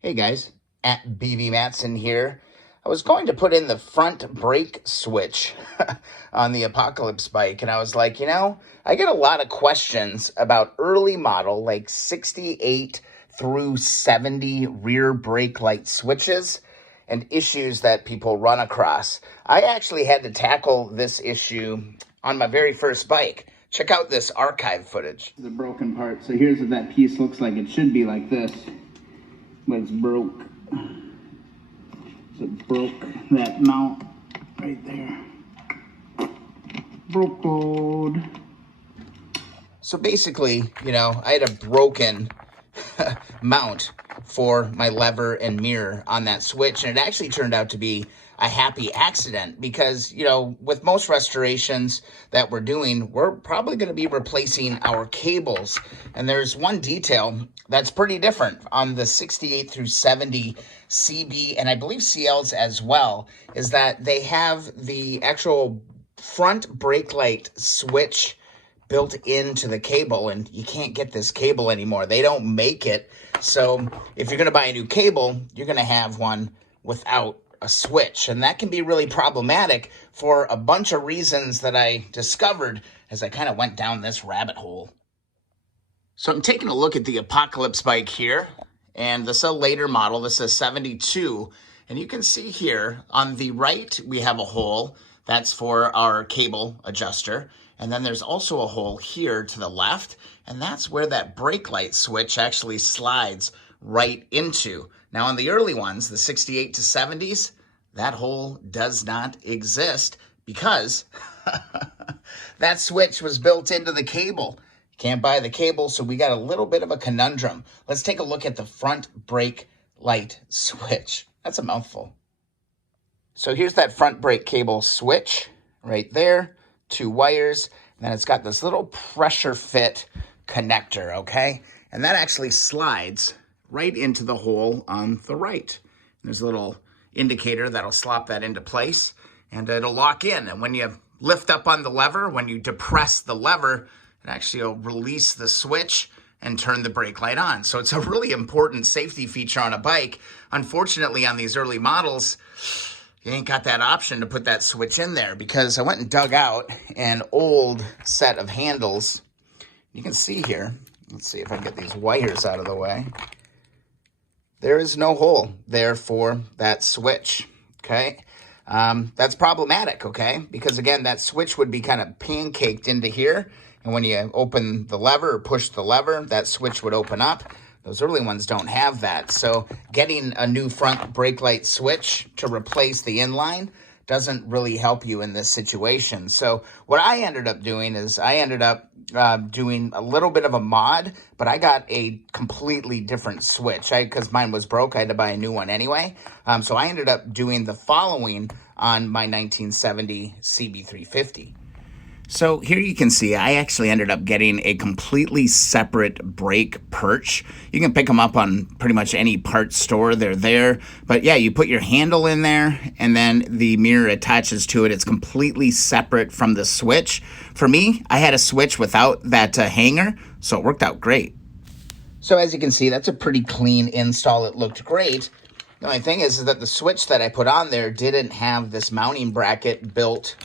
Hey guys, at BB Matson here. I was going to put in the front brake switch on the Apocalypse bike, and I was like, I get a lot of questions about early model, like 68 through 70 rear brake light switches and issues that people run across. I actually had to tackle this issue on my very first bike. Check out this archive footage. The broken part. So here's what that piece looks like. It should be like this, but it's broke. So it broke that mount right there. Broke code. So basically, I had a broken mount for my lever and mirror on that switch, and it actually turned out to be a happy accident because, with most restorations that we're doing, we're probably going to be replacing our cables. And there's one detail that's pretty different on the 68 through 70 CB, and I believe CLs as well, is that they have the actual front brake light switch built into the cable, and you can't get this cable anymore. They don't make it. So if you're going to buy a new cable, you're going to have one without a switch, and that can be really problematic for a bunch of reasons that I discovered as I kind of went down this rabbit hole. So I'm taking a look at the Apocalypse bike here, and this is a later model. This is 72, and you can see here on the right we have a hole that's for our cable adjuster, and then there's also a hole here to the left, and that's where that brake light switch actually slides right into. Now on the early ones, the 68 to 70s, that hole does not exist because that switch was built into the cable. Can't buy the cable, so we got a little bit of a conundrum. Let's take a look at the front brake light switch. That's a mouthful. So here's that front brake cable switch right there, 2 wires, and then it's got this little pressure fit connector, okay? And that actually slides right into the hole on the right. There's a little indicator that'll slop that into place, and it'll lock in. And when you lift up on the lever, when you depress the lever, it actually will release the switch and turn the brake light on. So it's a really important safety feature on a bike. Unfortunately, on these early models, you ain't got that option to put that switch in there, because I went and dug out an old set of handles. You can see here, let's see if I can get these wires out of the way. There is no hole there for that switch, okay? That's problematic, okay? Because again, that switch would be kind of pancaked into here, and when you open the lever or push the lever, that switch would open up. Those early ones don't have that. So getting a new front brake light switch to replace the inline doesn't really help you in this situation. So what I ended up doing is I ended up doing a little bit of a mod, but I got a completely different switch. Because mine was broke, I had to buy a new one anyway. So I ended up doing the following on my 1970 CB350. So here you can see I actually ended up getting a completely separate brake perch. You can pick them up on pretty much any parts store. They're there. But yeah, you put your handle in there and then the mirror attaches to it. It's completely separate from the switch. For me, I had a switch without that hanger, so it worked out great. So as you can see, that's a pretty clean install. It looked great. The only thing is that the switch that I put on there didn't have this mounting bracket built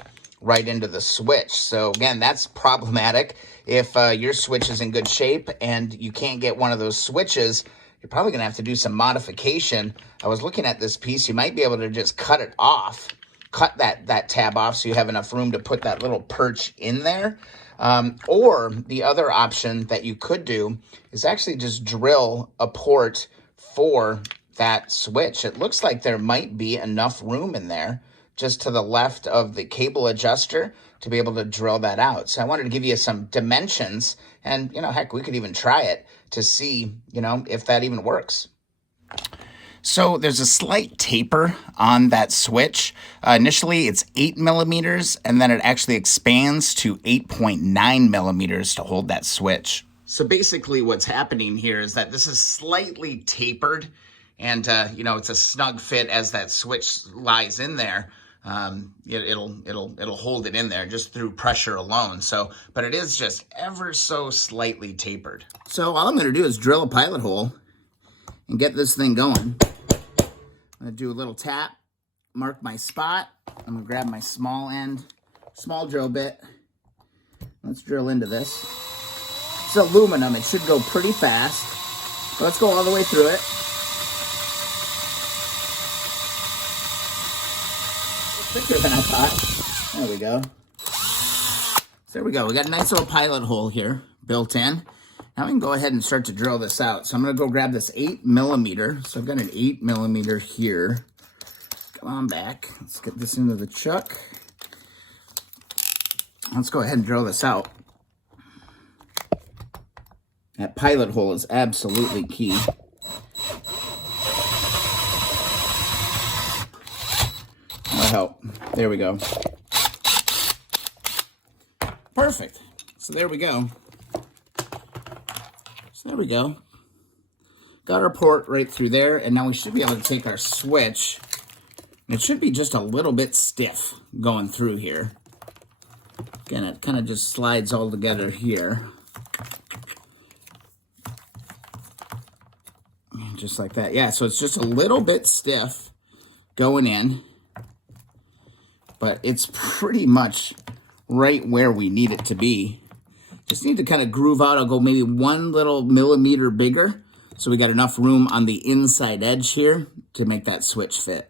right into the switch. So again, that's problematic. If your switch is in good shape and you can't get one of those switches, you're probably gonna have to do some modification. I was looking at this piece, you might be able to just cut it off, cut that tab off so you have enough room to put that little perch in there. Or the other option that you could do is actually just drill a port for that switch. It looks like there might be enough room in there just to the left of the cable adjuster to be able to drill that out. So I wanted to give you some dimensions, and, heck, we could even try it to see, if that even works. So there's a slight taper on that switch. Initially, it's 8 millimeters, and then it actually expands to 8.9 millimeters to hold that switch. So basically what's happening here is that this is slightly tapered, and, it's a snug fit as that switch lies in there. It'll hold it in there just through pressure alone. So, but it is just ever so slightly tapered. So all I'm going to do is drill a pilot hole and get this thing going. I'm gonna do a little tap, mark my spot. I'm gonna grab my small drill bit. Let's drill into this. It's aluminum, it should go pretty fast. So let's go all the way through it. Thicker than I thought. There we go. So there we go. We got a nice little pilot hole here built in. Now we can go ahead and start to drill this out. So I'm going to go grab this 8mm. So I've got an 8mm here. Come on back. Let's get this into the chuck. Let's go ahead and drill this out. That pilot hole is absolutely key. That'll help. There we go. Perfect. So there we go. Got our port right through there, and now we should be able to take our switch. It should be just a little bit stiff going through here. Again, it kind of just slides all together here. Just like that. Yeah, so it's just a little bit stiff going in, but it's pretty much right where we need it to be. Just need to kind of groove out. I'll go maybe 1 little millimeter bigger, so we got enough room on the inside edge here to make that switch fit.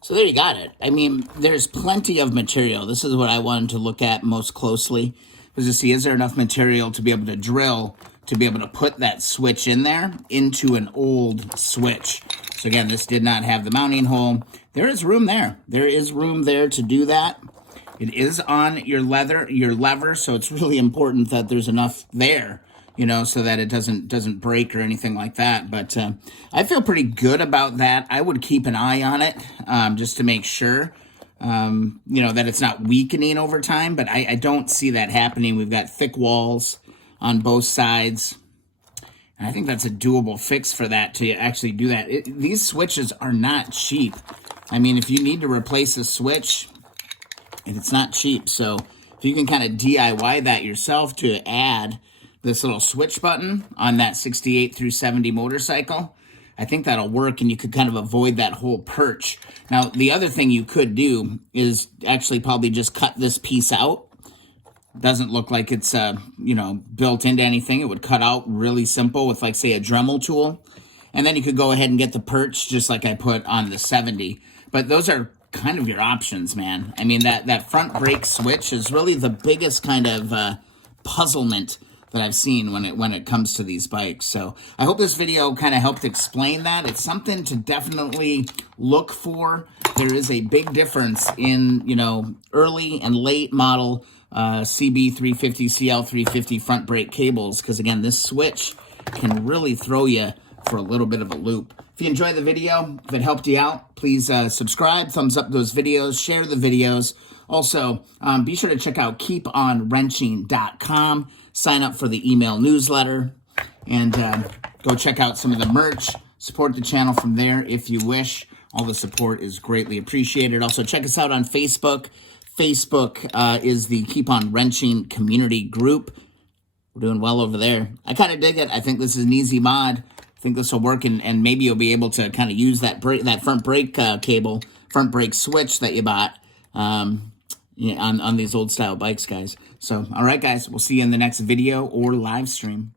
So there you got it. I mean, there's plenty of material. This is what I wanted to look at most closely, was to see, is there enough material to be able to drill, to be able to put that switch in there into an old switch. So again, this did not have the mounting hole. There is room there. There is room there to do that. It is on your lever, so it's really important that there's enough there, you know, so that it doesn't break or anything like that. But I feel pretty good about that. I would keep an eye on it just to make sure, you know, that it's not weakening over time. But I don't see that happening. We've got thick walls on both sides. And I think that's a doable fix for that, to actually do that. These switches are not cheap. I mean, if you need to replace a switch, and it's not cheap. So if you can kind of DIY that yourself to add this little switch button on that 68 through 70 motorcycle, I think that'll work, and you could kind of avoid that whole perch. Now, the other thing you could do is actually probably just cut this piece out. Doesn't look like it's, you know, built into anything. It would cut out really simple with, like, say, a Dremel tool. And then you could go ahead and get the perch just like I put on the 70. But those are kind of your options, man. I mean, that front brake switch is really the biggest kind of puzzlement that I've seen when it comes to these bikes. So I hope this video kind of helped explain that. It's something to definitely look for. There is a big difference in, you know, early and late model CB350, CL350 front brake cables, because again, this switch can really throw you for a little bit of a loop. If you enjoyed the video, if it helped you out, please subscribe, thumbs up those videos, share the videos. Also, be sure to check out keeponwrenching.com, sign up for the email newsletter, and go check out some of the merch. Support the channel from there if you wish. All the support is greatly appreciated. Also, check us out on Facebook. Facebook is the Keep On Wrenching community group. We're doing well over there. I kind of dig it. I think this is an easy mod. I think this will work, and maybe you'll be able to kind of use that front brake cable, front brake switch that you bought on these old style bikes, guys. So, all right, guys, we'll see you in the next video or live stream.